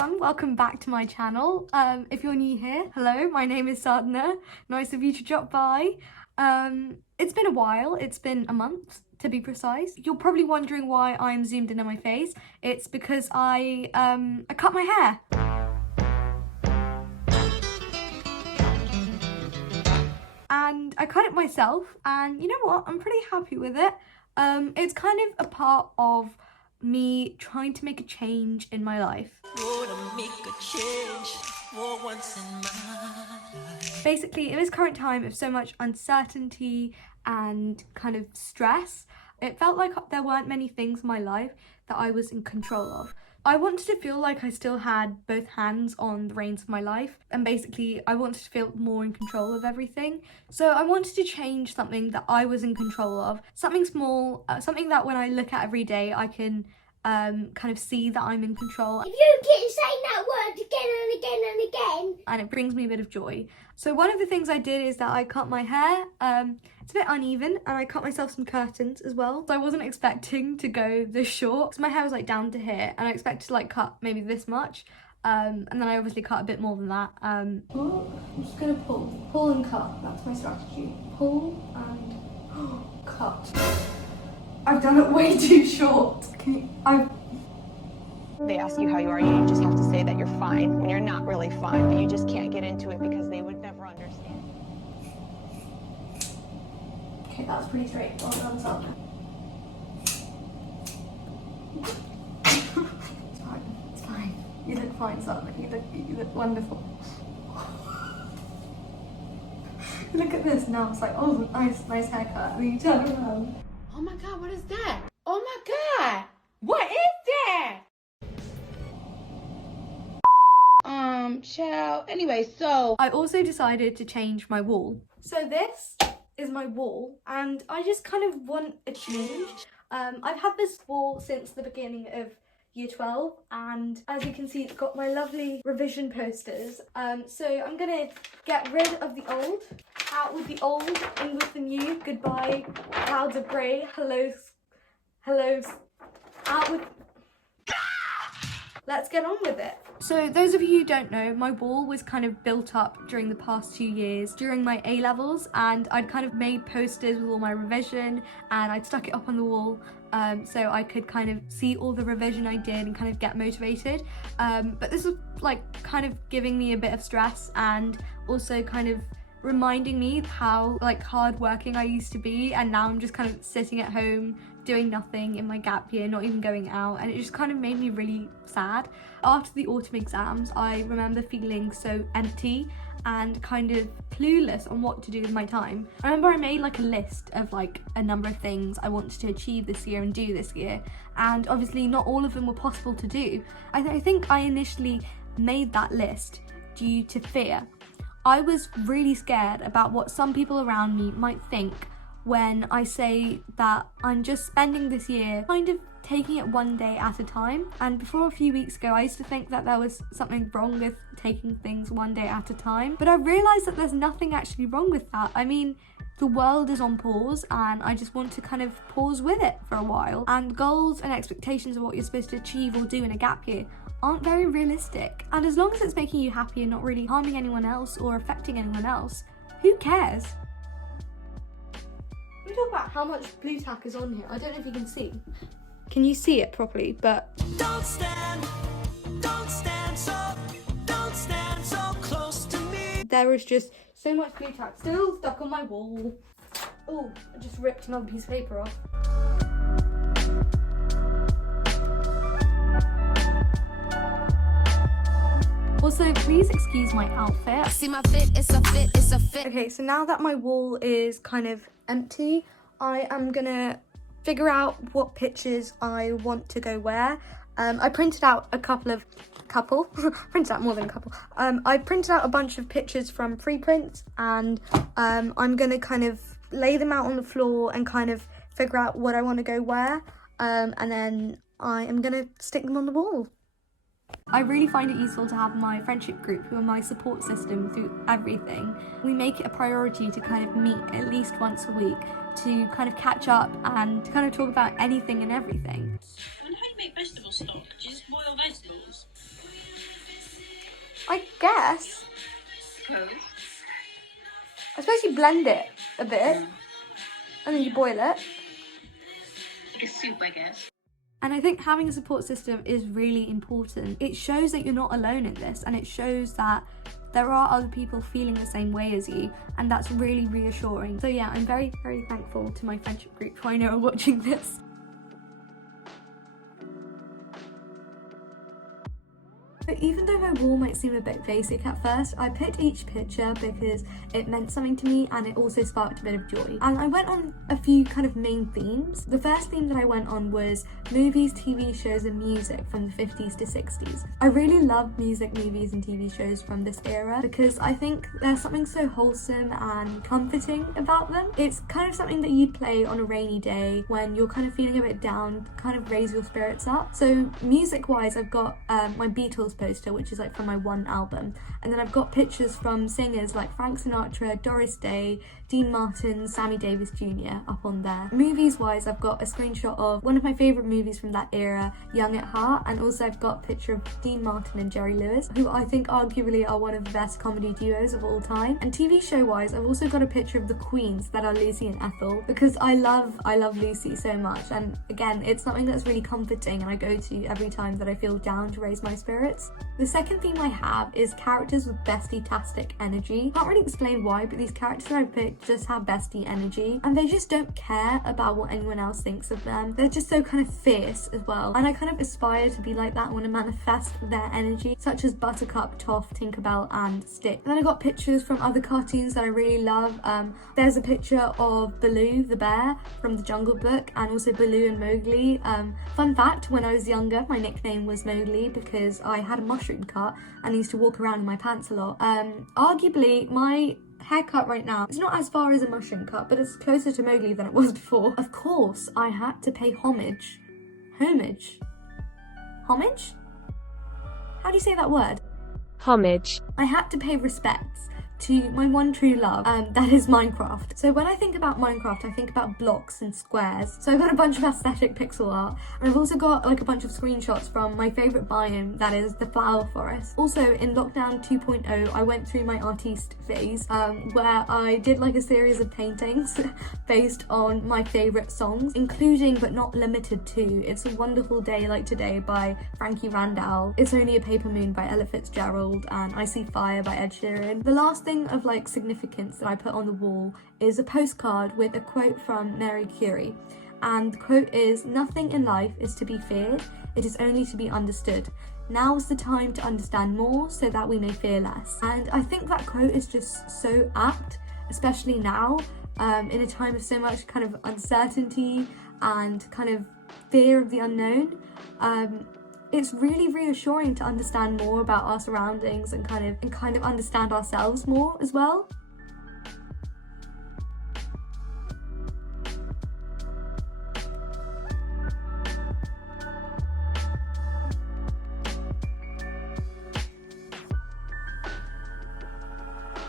everyone, welcome back to my channel. If you're new here, hello, my name is Sadhana. Nice of you to drop by. It's been a while, it's been a month to be precise. You're probably wondering why I'm zoomed in on my face. It's because I cut my hair. And I cut it myself, and you know what, I'm pretty happy with it. It's kind of a part of me trying to make a change in my life. Basically, in this current time of so much uncertainty and kind of stress, it felt like there weren't many things in my life that I was in control of. I wanted to feel like I still had both hands on the reins of my life, and basically I wanted to feel more in control of everything. So I wanted to change something that I was in control of, something small, something that when I look at every day I can kind of see that I'm in control. If you keep saying that word again and again and again, and it brings me a bit of joy. So one of the things I did is that I cut my hair. It's a bit uneven, and I cut myself some curtains as well. So I wasn't expecting to go this short, because my hair was like down to here, and I expected to like cut maybe this much, and then I obviously cut a bit more than that. I'm just gonna pull and cut. That's my strategy. Pull and cut. I've done it way too short. They ask you how you are, you just have to say that you're fine when you're not really fine, but you just can't get into it because they would never understand. Okay, that's pretty straight. Well done, Sadhana. It's fine. You look fine, Sadhana. You look wonderful. Look at this now. It's like, oh, nice haircut. And then you turn around. Oh my God, what is that? Oh my God, what is that? Child. Anyway, so I also decided to change my wall. So this is my wall, and I just kind of want a change. I've had this wall since the beginning of year 12, and as you can see, it's got my lovely revision posters. So I'm gonna get rid of the old, out with the old, in with the new. Goodbye clouds of grey, hellos, out with. Let's get on with it. So those of you who don't know, my wall was kind of built up during the past 2 years during my A-levels, and I'd kind of made posters with all my revision, and I'd stuck it up on the wall so I could kind of see all the revision I did and kind of get motivated. But this was like kind of giving me a bit of stress, and also kind of reminding me how like hardworking I used to be, and now I'm just kind of sitting at home doing nothing in my gap year, not even going out, and it just kind of made me really sad. After the autumn exams, I remember feeling so empty and kind of clueless on what to do with my time. I remember I made like a list of like a number of things I wanted to achieve this year and do this year, and obviously not all of them were possible to do. I think I initially made that list due to fear. I was really scared about what some people around me might think when I say that I'm just spending this year kind of taking it one day at a time. And before a few weeks ago, I used to think that there was something wrong with taking things one day at a time, but I realised that there's nothing actually wrong with that. I mean, the world is on pause, and I just want to kind of pause with it for a while. And goals and expectations of what you're supposed to achieve or do in a gap year aren't very realistic. And as long as it's making you happy and not really harming anyone else or affecting anyone else, who cares? We talk about how much blue tack is on here. I don't know if you can see. Can you see it properly? But don't stand so close to me. There is just so much blue tack still stuck on my wall. Oh, I just ripped another piece of paper off. Also, please excuse my outfit. See my fit, it's a fit, it's a fit. Okay, so now that my wall is kind of empty, I am gonna figure out what pictures I want to go where. I printed out I printed out a bunch of pictures from preprints, and I'm gonna kind of lay them out on the floor and kind of figure out what I want to go where, and then I am gonna stick them on the wall. I really find it useful to have my friendship group, who are my support system through everything. We make it a priority to kind of meet at least once a week to kind of catch up and to kind of talk about anything and everything. And how do you make vegetable stock? Do you just boil vegetables? guess. I suppose you blend it a bit, and then you boil it. Like a soup, I guess. And I think having a support system is really important. It shows that you're not alone in this, and it shows that there are other people feeling the same way as you, and that's really reassuring. So yeah, I'm very, very thankful to my friendship group who I know are watching this. So even though my wall might seem a bit basic at first, I picked each picture because it meant something to me and it also sparked a bit of joy. And I went on a few kind of main themes. The first theme that I went on was movies, TV shows and music from the 50s to 60s. I really love music, movies and TV shows from this era because I think there's something so wholesome and comforting about them. It's kind of something that you'd play on a rainy day when you're kind of feeling a bit down, kind of raise your spirits up. So music wise, I've got my Beatles poster, which is like from my one album, and then I've got pictures from singers like Frank Sinatra, Doris Day, Dean Martin, Sammy Davis Jr. up on there. Movies wise, I've got a screenshot of one of my favourite movies from that era, Young at Heart, and also I've got a picture of Dean Martin and Jerry Lewis, who I think arguably are one of the best comedy duos of all time. And TV show wise, I've also got a picture of the Queens that are Lucy and Ethel, because I love Lucy so much, and again, it's something that's really comforting and I go to every time that I feel down to raise my spirits. The second theme I have is characters with bestie-tastic energy. Can't really explain why, but these characters that I picked just have bestie energy, and they just don't care about what anyone else thinks of them. They're just so kind of fierce as well, and I kind of aspire to be like that. I want to manifest their energy, such as Buttercup, Toff, Tinkerbell and Stick. And then I got pictures from other cartoons that I really love. There's a picture of Baloo the bear from the Jungle Book, and also Baloo and Mowgli. Fun fact, when I was younger, my nickname was Mowgli because I had a mushroom cut and I used to walk around in my pants a lot. Arguably, my haircut right now is not as far as a mushroom cut, but it's closer to Mowgli than it was before. Of course, I had to pay homage. Homage? Homage? How do you say that word? Homage. I had to pay respects to my one true love, that is Minecraft. So when I think about Minecraft, I think about blocks and squares. So I've got a bunch of aesthetic pixel art, and I've also got like a bunch of screenshots from my favourite biome, that is the flower forest. Also in lockdown 2.0, I went through my artiste phase, where I did like a series of paintings based on my favourite songs, including but not limited to It's a Wonderful Day Like Today by Frankie Randall, It's Only a Paper Moon by Ella Fitzgerald, and I See Fire by Ed Sheeran. The last thing of like significance that I put on the wall is a postcard with a quote from Mary Curie, and the quote is, "Nothing in life is to be feared, it is only to be understood. Now is the time to understand more so that we may fear less." And I think that quote is just so apt, especially now, in a time of so much kind of uncertainty and kind of fear of the unknown. It's really reassuring to understand more about our surroundings and kind of understand ourselves more as well.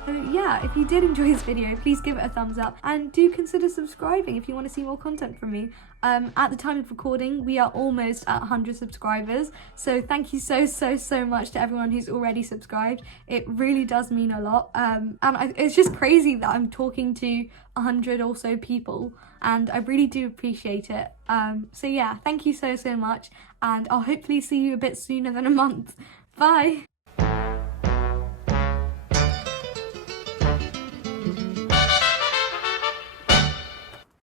So yeah, if you did enjoy this video, please give it a thumbs up and do consider subscribing if you want to see more content from me. At the time of recording, we are almost at 100 subscribers, so thank you so much to everyone who's already subscribed. It really does mean a lot, it's just crazy that I'm talking to 100 or so people, and I really do appreciate it. So yeah, thank you so much, and I'll hopefully see you a bit sooner than a month. Bye!